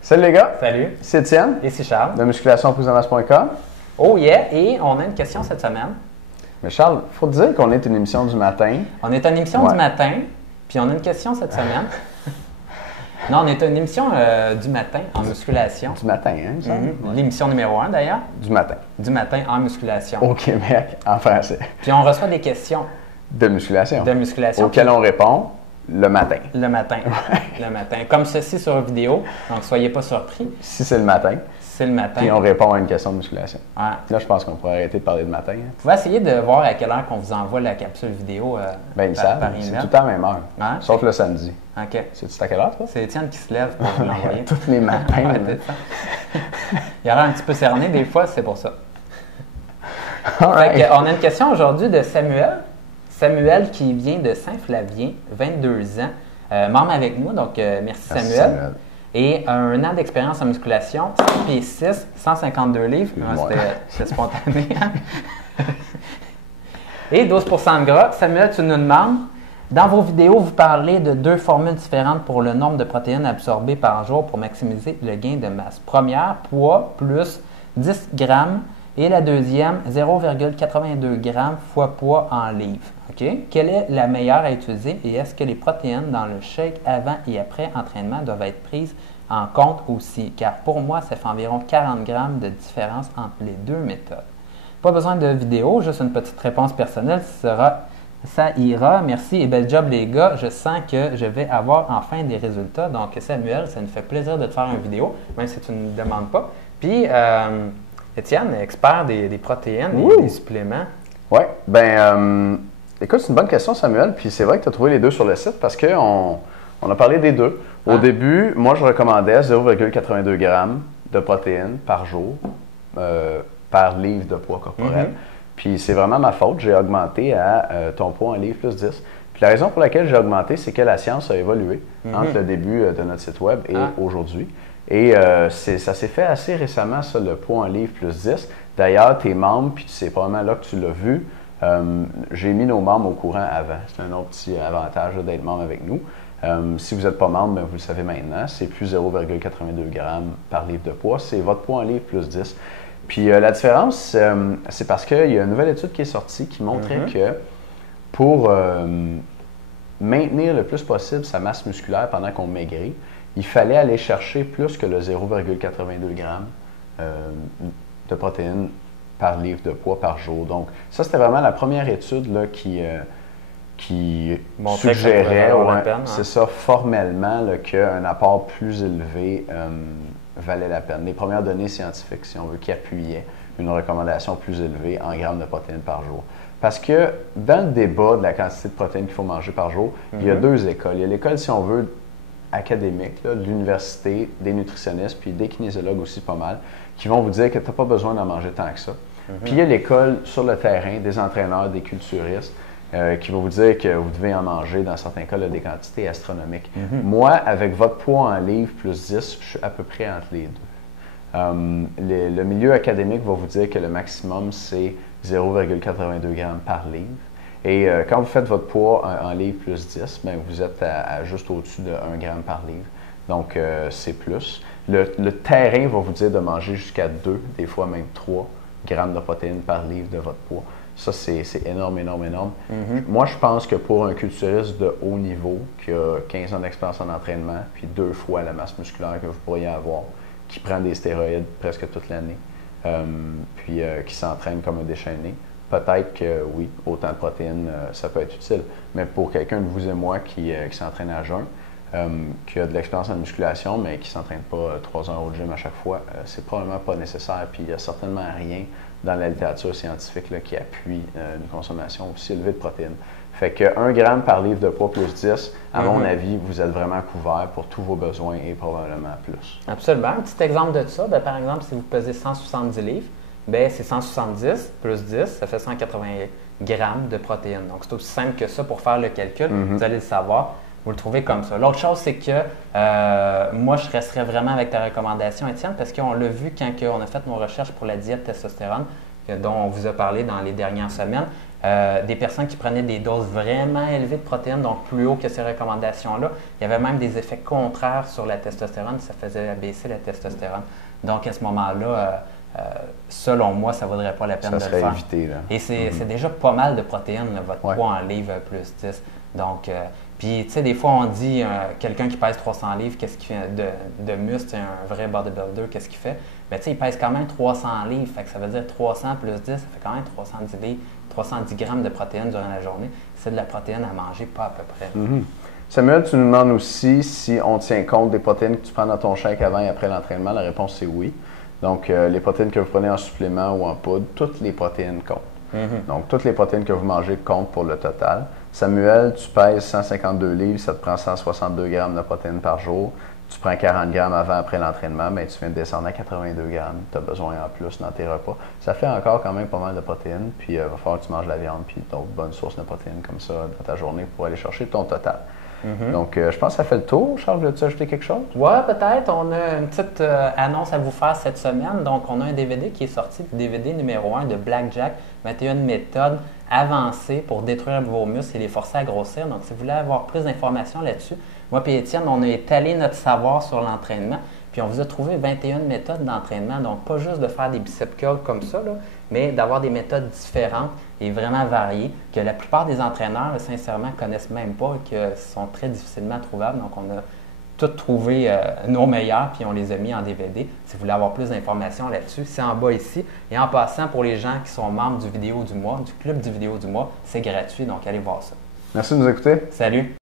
Salut les gars! Salut! C'est Étienne Et c'est Charles. de musculationpousamasse.com. Oh yeah! Et on a une question cette semaine. Mais Charles, il faut te dire qu'on est une émission du matin. On est une émission du matin, puis on a une question cette semaine. Non, on est une émission du matin en musculation. Du matin, hein? Ça? L'émission numéro 1 d'ailleurs. Du matin. Du matin en musculation. Au Québec, en français. Puis on reçoit des questions De musculation. de musculation. Auxquelles on répond le matin. Le matin. Le matin. Comme ceci sur vidéo. Donc, soyez pas surpris. Si c'est le matin. C'est le matin. Puis on répond à une question de musculation. Ouais. Là, je pense qu'on pourrait arrêter de parler de matin. Hein. Vous pouvez essayer de voir à quelle heure qu'on vous envoie la capsule vidéo Ben, ils savent. par C'est email. tout le temps à la même heure. Hein? Sauf le samedi. OK. C'est-tu à quelle heure, toi? C'est Étienne qui se lève pour vous l'envoyer. Tous les matins. Ouais, là. c'est ça. Il a l'air un petit peu cerné des fois, c'est pour ça. All right. On a une question aujourd'hui de Samuel. Samuel qui vient de Saint-Flavien, 22 ans, membre avec nous, donc merci Merci, Samuel. Et un an d'expérience en musculation, 5 pieds 6, 152 livres. Ouais. C'était spontané. Hein? Et 12 de gras. Samuel, tu nous demandes, dans vos vidéos, vous parlez de deux formules différentes pour le nombre de protéines absorbées par jour pour maximiser le gain de masse. Première, poids plus 10 grammes. Et la deuxième, 0,82 grammes fois poids en livres. OK? Quelle est la meilleure à utiliser et est-ce que les protéines dans le shake avant et après entraînement doivent être prises en compte aussi? Car pour moi, ça fait environ 40 grammes de différence entre les deux méthodes. Pas besoin de vidéo, juste une petite réponse personnelle. Ça ira. Merci et bel job les gars. Je sens que je vais avoir enfin des résultats. Donc Samuel, ça nous fait plaisir de te faire une vidéo, même si tu ne nous demandes pas. Puis, Étienne, expert des protéines et des suppléments. Oui, écoute, c'est une bonne question, Samuel. Puis c'est vrai que tu as trouvé les deux sur le site parce qu'on a parlé des deux. Au début, moi, je recommandais 0,82 grammes de protéines par jour par livre de poids corporel. Puis c'est vraiment ma faute. J'ai augmenté à ton poids en livre plus 10. Puis la raison pour laquelle j'ai augmenté, c'est que la science a évolué entre le début de notre site web et aujourd'hui. Et ça s'est fait assez récemment, ça, le poids en livre plus 10. D'ailleurs, tes membres, puis c'est probablement là que tu l'as vu, j'ai mis nos membres au courant avant. C'est un autre petit avantage d'être membre avec nous. Si vous n'êtes pas membre, bien, vous le savez maintenant, c'est plus 0,82 grammes par livre de poids. C'est votre poids en livre plus 10. Puis la différence, c'est parce qu'il y a une nouvelle étude qui est sortie qui montrait que pour maintenir le plus possible sa masse musculaire pendant qu'on maigrit, il fallait aller chercher plus que le 0,82 grammes de protéines par livre de poids par jour. Donc, ça, c'était vraiment la première étude là, qui suggérait, c'est ça, formellement, qu'un apport plus élevé valait la peine. Les premières données scientifiques, si on veut, qui appuyaient une recommandation plus élevée en grammes de protéines par jour. Parce que dans le débat de la quantité de protéines qu'il faut manger par jour, il y a deux écoles. Il y a l'école, si on veut, académique, là, de l'université, des nutritionnistes, puis des kinésiologues aussi pas mal, qui vont vous dire que tu n'as pas besoin d'en manger tant que ça. Puis il y a l'école sur le terrain, des entraîneurs, des culturistes, qui vont vous dire que vous devez en manger, dans certains cas, là, des quantités astronomiques. Moi, avec votre poids en livre plus 10, je suis à peu près entre les deux. Le milieu académique va vous dire que le maximum, c'est 0,82 grammes par livre. Et quand vous faites votre poids en livre plus 10, bien, vous êtes à juste au-dessus de 1 gramme par livre. Donc, c'est plus. Le terrain va vous dire de manger jusqu'à 2, des fois même 3 grammes de protéines par livre de votre poids. Ça, c'est énorme, énorme, énorme. Moi, je pense que pour un culturiste de haut niveau, qui a 15 ans d'expérience en entraînement, puis 2 fois la masse musculaire que vous pourriez avoir, qui prend des stéroïdes presque toute l'année, puis qui s'entraîne comme un déchaîné, peut-être que oui, autant de protéines, ça peut être utile. Mais pour quelqu'un de vous et moi qui s'entraîne à jeun, qui a de l'expérience en musculation, mais qui ne s'entraîne pas 3 heures au gym à chaque fois, c'est probablement pas nécessaire. Puis il n'y a certainement rien dans la littérature scientifique là, qui appuie une consommation aussi élevée de protéines. Fait que 1 gramme par livre de poids plus 10, à mon avis, vous êtes vraiment couvert pour tous vos besoins et probablement plus. Absolument. Un petit exemple de ça, bien, par exemple, si vous pesez 170 livres, bien, c'est 170 plus 10, ça fait 180 grammes de protéines. Donc, c'est aussi simple que ça pour faire le calcul. Vous allez le savoir. Vous le trouvez comme ça. L'autre chose, c'est que moi, je resterais vraiment avec ta recommandation, Étienne, parce qu'on l'a vu quand on a fait nos recherches pour la diète testostérone, dont on vous a parlé dans les dernières semaines. des personnes qui prenaient des doses vraiment élevées de protéines, donc plus haut que ces recommandations-là. Il y avait même des effets contraires sur la testostérone, ça faisait baisser la testostérone. Donc à ce moment-là, selon moi, ça ne vaudrait pas la peine de le faire. Évité, là. Et c'est déjà pas mal de protéines, là, votre poids en livres plus 10. Donc, puis tu sais, des fois on dit quelqu'un qui pèse 300 livres, qu'est-ce qu'il fait de muscle, un vrai bodybuilder, qu'est-ce qu'il fait? Bien, tu sais, il pèse quand même 300 livres, fait que ça veut dire 300 plus 10, ça fait quand même 310 livres, 310 grammes de protéines durant la journée. C'est de la protéine à manger, pas à peu près. Samuel, tu nous demandes aussi si on tient compte des protéines que tu prends dans ton shake avant et après l'entraînement. La réponse c'est oui. Donc, les protéines que vous prenez en supplément ou en poudre, toutes les protéines comptent. Donc, toutes les protéines que vous mangez comptent pour le total. Samuel, tu pèses 152 livres, ça te prend 162 grammes de protéines par jour. Tu prends 40 grammes avant, après l'entraînement, mais tu viens de descendre à 82 grammes. Tu as besoin en plus dans tes repas. Ça fait encore quand même pas mal de protéines, puis il va falloir que tu manges de la viande, puis d'autres bonnes sources de protéines comme ça dans ta journée pour aller chercher ton total. Donc, je pense que ça fait le tour. Charles, veux-tu ajouter quelque chose? Oui, peut-être. On a une petite annonce à vous faire cette semaine. Donc, on a un DVD qui est sorti, le DVD numéro 1 de Blackjack, 21 méthodes avancées pour détruire vos muscles et les forcer à grossir. Donc, si vous voulez avoir plus d'informations là-dessus, moi et Étienne, on a étalé notre savoir sur l'entraînement. Puis, on vous a trouvé 21 méthodes d'entraînement. Donc, pas juste de faire des biceps curls comme ça, là, mais d'avoir des méthodes différentes et vraiment variées que la plupart des entraîneurs, sincèrement, ne connaissent même pas et qui sont très difficilement trouvables. Donc, on a tout trouvé nos meilleurs puis on les a mis en DVD. Si vous voulez avoir plus d'informations là-dessus, c'est en bas ici. Et en passant, pour les gens qui sont membres du Vidéo du mois, du Club du Vidéo du mois, c'est gratuit. Donc, allez voir ça. Merci de nous écouter. Salut!